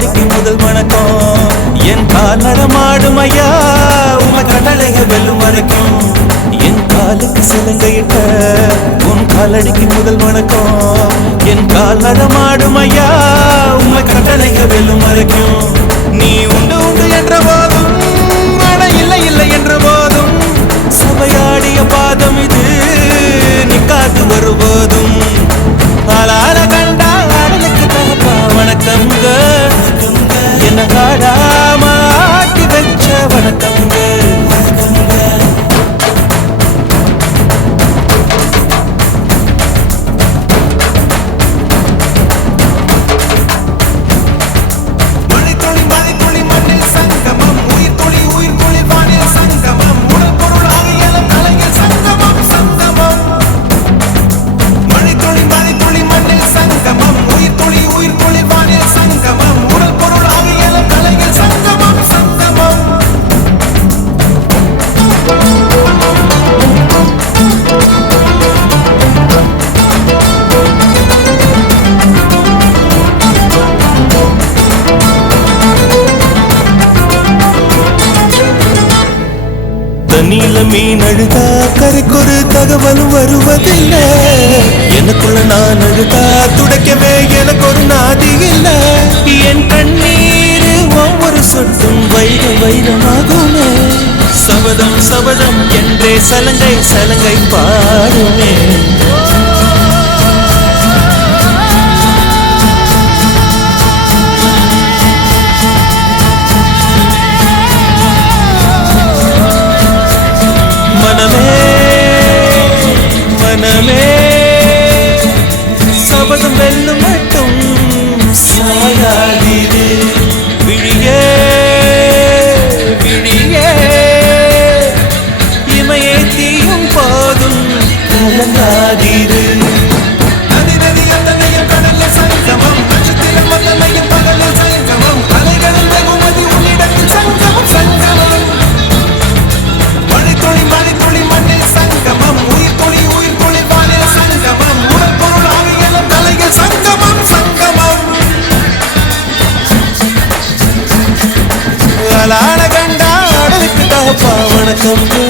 காலடிக்கு முதல் வணக்கம். என் கால் நடமாடும் ஐயா உம கடலைய வெல்லும் வரைக்கும். என் காலுக்கு சிலங்கையிட்ட உன் காலடிக்கு முதல் வணக்கம். என் கால் நடமாடும் ஐயா உம கடலைய வெல்லும் வரைக்கும். நீ உண்டு உண்டு என்ற போதும் அழுதா துடைக்கவே எனக்கு ஒரு நாதி இல்லை. என் கண்ணீர் ஒவ்வொரு சொட்டும் வைர வைரமாகுமே. சபதம் சபதம் என்றே சலங்கை சலங்கை பாருமே கலங்காதீது நதி நதி அத்தனையும் கடல்ல சங்கமம் நட்சத்திரம் அத்தனையும் பகல்ல சங்கமம் அலைகளில் வெகுமதி உன்னிடத்தில் சங்கமம் சங்கமம் மழைத்துளி மழைத்துளி மண்ணில் சங்கமம். உயிர் துளி உயிர் துளி வானில் சங்கமம். உடல் பொருள் ஆவியலும் தலையில் சங்கமம் சங்கமம். அலான கண்டா அடலுக்கு தகப்பா வணக்கம்.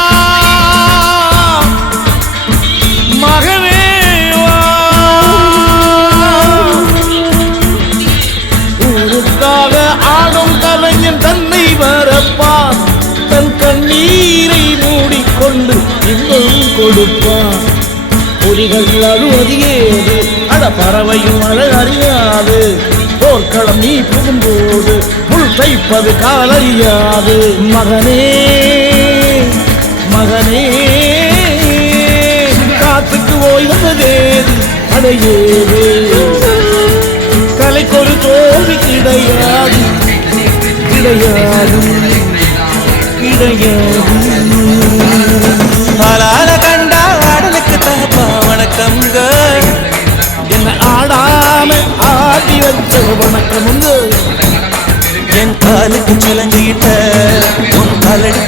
போர்க்களம் நீ புகும்போது புல் தைப்பது காலறியாது. மகனே மகனே காத்துக்கு ஓய்வதே அடையேது கலைக்கொரு தோல்வி கிடையாது கிடையாது கிடையாது.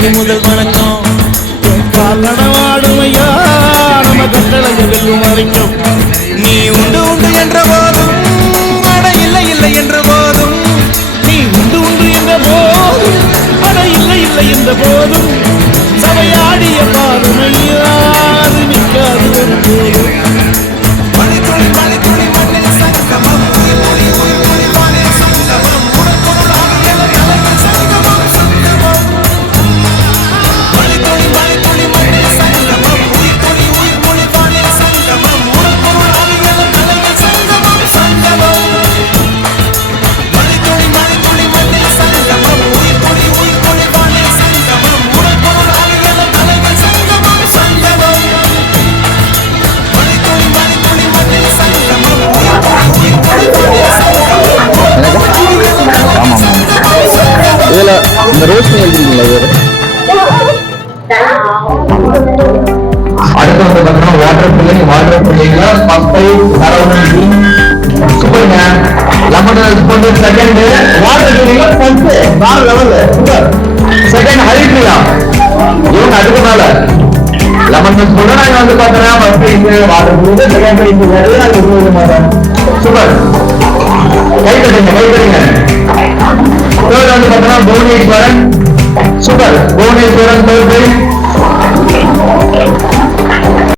காலடிக்கு முதல் வணக்கம். காலடவாடுமையா நம்ம கட்டளைய வெல்லும் வரைக்கும். நீ உண்டு உண்டு என்ற போதும் அட இல்லை இல்லை என்ற போதும். நீ உண்டு உண்டு என்ற போதும் அட இல்லை இல்லை என்ற போதும். சபையா ஃபர்ஸ்ட் நாலு லெவல் சூப்பர் செகண்ட் ஹரிப்ரியா இவங்க அதுக்கு மேல லெமன் மிஸ் கூட நாங்க வந்து பார்த்தோம்னா ஃபர்ஸ்ட் இங்க வாட்டர் பில்லிங் செகண்ட் இங்க வேற நாங்க இருபது மாட்டோம் சூப்பர் கை கட்டுங்க கை கட்டுங்க. தேர்ட் வந்து பாத்தோம்னா புவனேஸ்வரன் சூப்பர் புவனேஸ்வரன் தேர்ட்